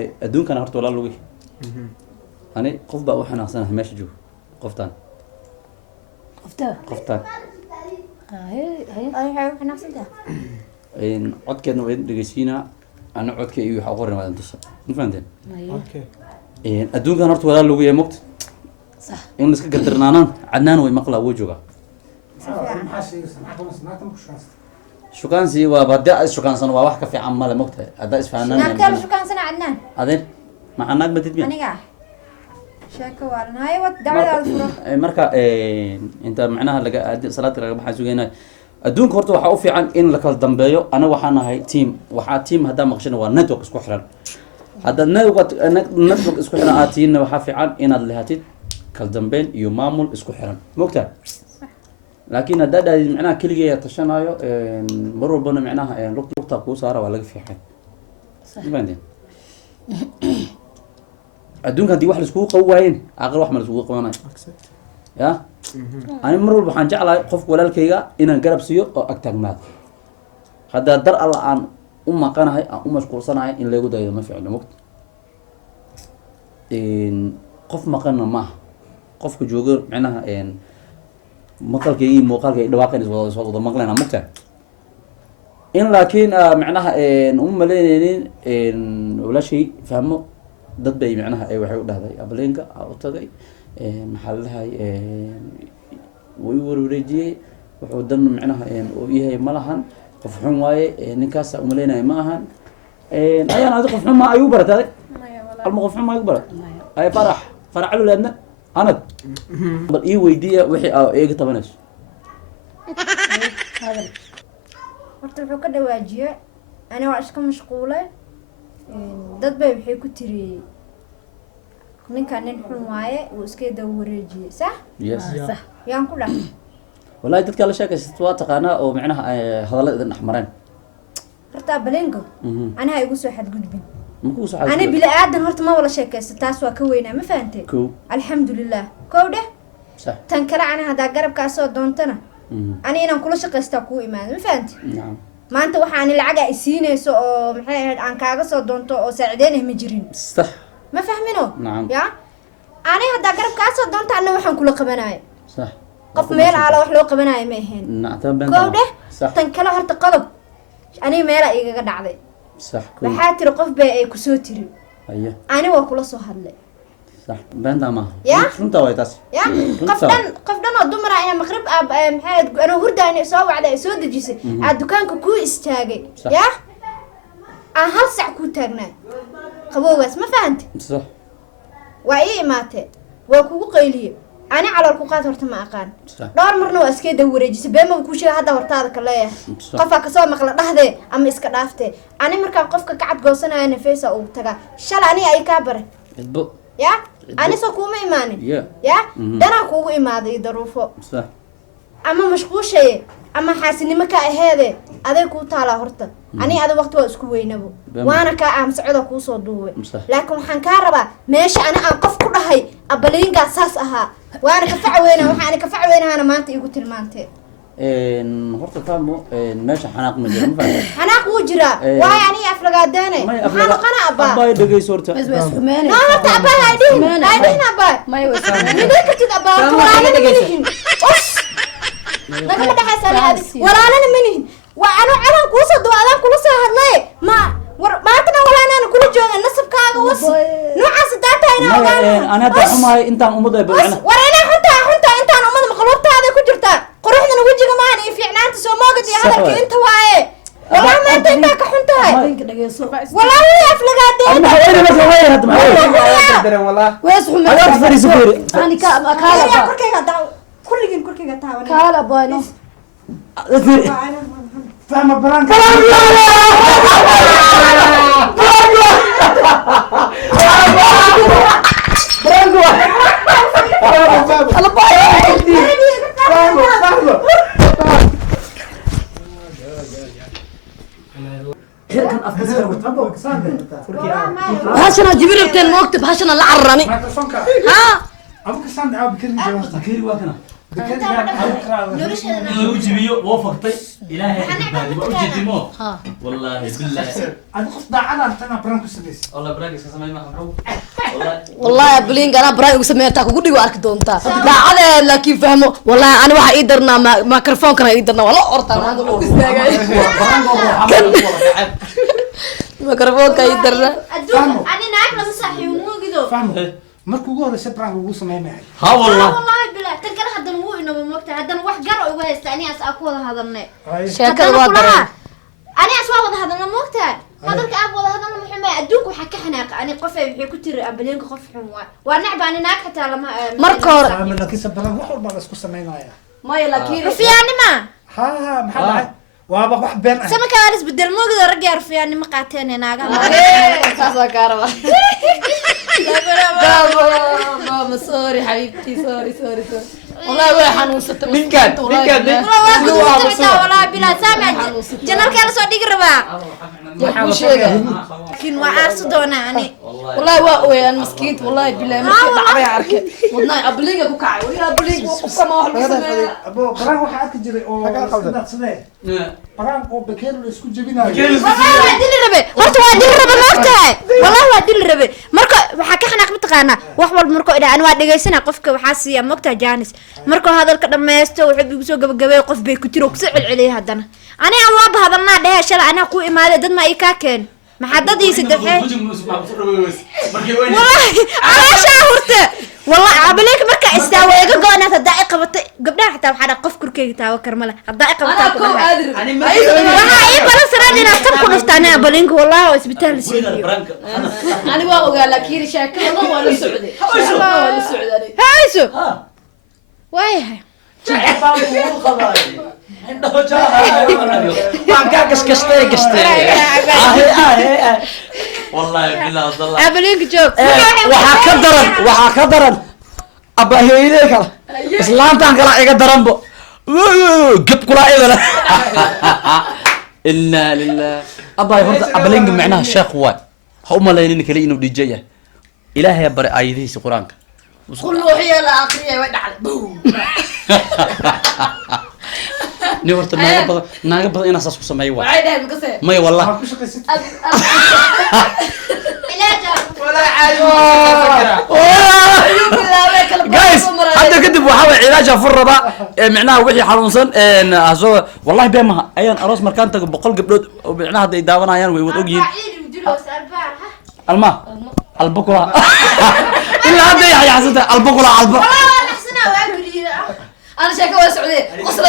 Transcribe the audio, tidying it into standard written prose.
mogtahay adduunkan horta walaa lugi ani qof baa u xanaaqsanahay meesha joogo qoftaan codkeedna waa dhegeysiinaa ana codka iyo waxa qoran waadan tusa ma fahanteen adduunkan horta walaa lugi ee mogta in la iska gardarnaanaan cadnaan way maqlaa wuu joogaa shukaansi waa badda shukaansan waa wax ka fiican male mogtahay hadda isfahanaan naagta shukaansan cadnaan adeen maxaa naag batid miya aniga sheeko waalan hay wad dacwada furo marka inta macnaha laga salaadka laga baxay sugeynaa adduunka horta waxa u fiican in la kala dambeeyo ana waxaan nahay team waxa team hadda maqshina waa network isku xiran hadda network isku xiran aad tiina waxa fiican inaad leehatid kala dambeyn iyo maamul isku xiran mogtahay laakiin hadda dhaadid macnaha kaliya tashanayo mar walbana macnaha lugta ku saara waa laga fiican saxibaan adduunka hadii wax la isku qaw waayeen aqal wax ma la isku qabanay ya ani mar walba waxaan jeclahay qof walaalkayga inaan garab siiyo oo ag taagnaad hadda dar alla aan u maqanahay aan u mashquulsanahay in lagu dayo ma fiicno mogt qof maqana ma qofka joogo macnaha maqalka iyo muuqaalka dhawaaqeen soo wada maqlayna mogta in laakiin macnaha uma maleynaynin walaashay fahmo dad bay macnaha waxay u dhahday ableenka u tagay maxaa la dhahay way wareejiyay wuxuu dan macnaha oo yahay malahan qof xun waaye ninkaas u maleynay ma ahan ayaan aad qof xun ma ayuu baratay alma qof xun ma ayuu barat ay farax luladna anad bal ii weydiiya wixii aa eega tabanayso horta wuxuu ka dhawaajiye ani waa iska mashquulay dad bay waxay ku tiri ninkan nin xun waaye uu iska daw wareejiyey sax yes yaan ku dhahay wallahi dadka la sheekaysta waa taqaanaa oo macnaha hadalla idin dhexmareen horta balengo ani ha igu soo xadgudbin maku soo ani bila aadan horta ma wala sheekaysta taas waa ka weynaa ma fahantay ko alxamdulillah kow dheh sax tan kale ani haddaa garabkaa soo doontana ani inaan kula shaqaystaa kuu imaado ma fahantay nacam maanta waxaani lacaga isiinayso oo maxay ahayd aan kaaga soo doonto oo saacideynah ma jirin sax ma fahmino nacam ya ani haddaa garab kaa soo doonta anna waxaan kula qabanaayo sax qof meel aala wax loo qabanaayo ma ahayn nacam baan kow dheh sax tan kale horta qodob aniga meelaa igaga dhacday sax ko waxaa tiri qof bay ay kusoo tiri ayo ani waa kula soo hadlay sax banta ma Ya? runta way taas ya qof dhan oo dumar ah ina maqrib maxay anoo hurdaayna soo wacday soo dejisay aad dukaanka kuu istaagay Sax. ya aan hal sac kuu taagnaa qabowgaas ma fahanti sax waa ii imaatee waa kugu qayliye ani calool ku qaad horta ma aqaan sax dhowr marna waa iskee daw wareejisay beema kuu sheega hadda hortaada ka leeyahay Sax. qofaa kasoo maqla dhahdee ama iska dhaaftee ani markaan qofka kacad goosanaya nafeesa ugu tagaa shala aniga ay kaa bare idbo ya anisoo kuuma imaanin yeah ya Mhm. danaa kuugu imaaday iyo daruufo sax ama mashquushaye ama xaasinimo ka aheede aday kuu taalaa horta ani ada waqti waa isku weynabo Bem- waana kaa aamusocda kuusoo duubay Sax. laakiin waxaan kaa rabaa meesha ani aan qof ku dhahay abaliingaa saas ahaa waana kafac weyna waxaani kafac weynahaana maanta igu tilmaantee horta fahmo meesha xanaaq ma jiro ma fahamtay xanaaq wuu jiraa waayo aniga aflagaadeene maxaa noqona abbaa abaa dhegeyso horta no horta abbaa haydhihin abbaa midii kartid abbaa horta walaalana manihin nagama dhexaysa ani adi walaalana manihin waa anu calan kuusoo duwa adaan kula soo hadlaye ma maantana walaanaana kula jooga nasabkaaga was noocaas daataa inaa ogaana ana hadda xumahay intaan ummadda balcina war inaa xuntaa intaan ummada maqluubtaada ku jirtaa quruxdana wejiga maahan iyo fiicnaanta soo moogad iyo hadalka inta waaye walaa maanta intaa ka xun tahay walaalay aflagaadeen maxaa marka way hadda maxaa dareen walaa ayaa fariiso fiiri korkayga daaw kulligin korkayga taawan fahma baraanka bahashana jibiribteen moogta bahashana la cararani ha abu kasaan dhaca bikirni jawasta kiri waa kana لو جبيه وفقتي إلهي بعد ما أجي مو والله بالله أنا قف دعنا أنا برانكو سبيس والله براقس كسمعي ما خبرو والله والله بلينج انا براي ugu sameeyay ku gudhigo arki doonta daacade laakiin fahmo wallahi ana waxa ii darnaa microphone kana ii darnaa wala orta maanta ugu istaagay microphone ka ii darnaa ani naag lama saaxiibo muugido فاهمه markuu ugu horreysay prank ugu sameeyay ها والله wallahi bilaa tan kale hadan wuu inaba moogta hadan wax gar oo ugu haysta anigaas aan ku wada hadalnay sheekada waa daray anigaas waa wada hadalna moogta hadalka aan wada hadalna muxuu ma adduunku waxa ka xanaaq ani qof ay wixii ku tiri ambaleenka qof xun waa nacba ani naag xataa lama marka hore ama laakiin sabran wax walba la isku sameynaya maya laakiin rufiyaanima ha maxaa dhacay waaba wax been ah sama kaan isbedel moogido rag yar rufiyaanima qaateen naagaha saasa kaaraba ماما سوري حبيبتي سوري والله وين حنوصت نكاد والله بلا سامع جنال كان سو ديغ ربا لكن وعارس دونا اني والله واوي انا مسكينت والله بالله ما دعبي عركه ودنا ابليغا ku kacay wali ابليغ وقفما wax lagu sameeyo abo prank waxa arki jiray oo sidoo prank oo bekeer la isku jabinayo والله waa dil rabe horta waa dil rabe maagtahay والله waa dil rabe marka waxa ka xanaaq mataqaana wax walba marka aan waa dhageysana qofka waxa siiya magta jaanis marka hadalka dhameysto wuxuu igu soo gabagabay qof bay ku jiro ku soo celceliyay hadana ani aan waa bahadalna dhahay shalay ana ku imaaday dad ma ay ka keen maxadadiisa dhaxay والله عاشا هرته والله عبليك marka istaaweega go'ana hadaa qabatay gabdhaha xitaa waxa qof kurkeyga taawo karmala hadaa qabatay waxa ay balan sanadina tan ku dhuftaan abalinka wallahi isbitaal ani waa ogaa laakiin sheekada waa la socday waa la socday hayso waayahay والله بالله والله abalinka joog waxaa ka daran abaheyde kala islaantan kala iga daranbo gab kula idala inna lillahi abay horta abalinka macnaha sheekh waay ha u malaynin kale inuu dhijaya ilaahay bari aayadihiisa quraanka كل وحي لا اخريه ودعل ni horta naaga badan inaa saas ku sameeyo waa waxay dhahay makase may wallah ku shaqaysid guys hadda kadib waxa way cilaaja furrada macnaha wixii xanuunsan asoo wallahi beemaha ayaan aroos markaan tago 100 gabdhood oo macnaha haday daawanayaan way wad ogyihiin alma albukula illa hadda yaxsanta albukula alba انا شاكه waa socday qosla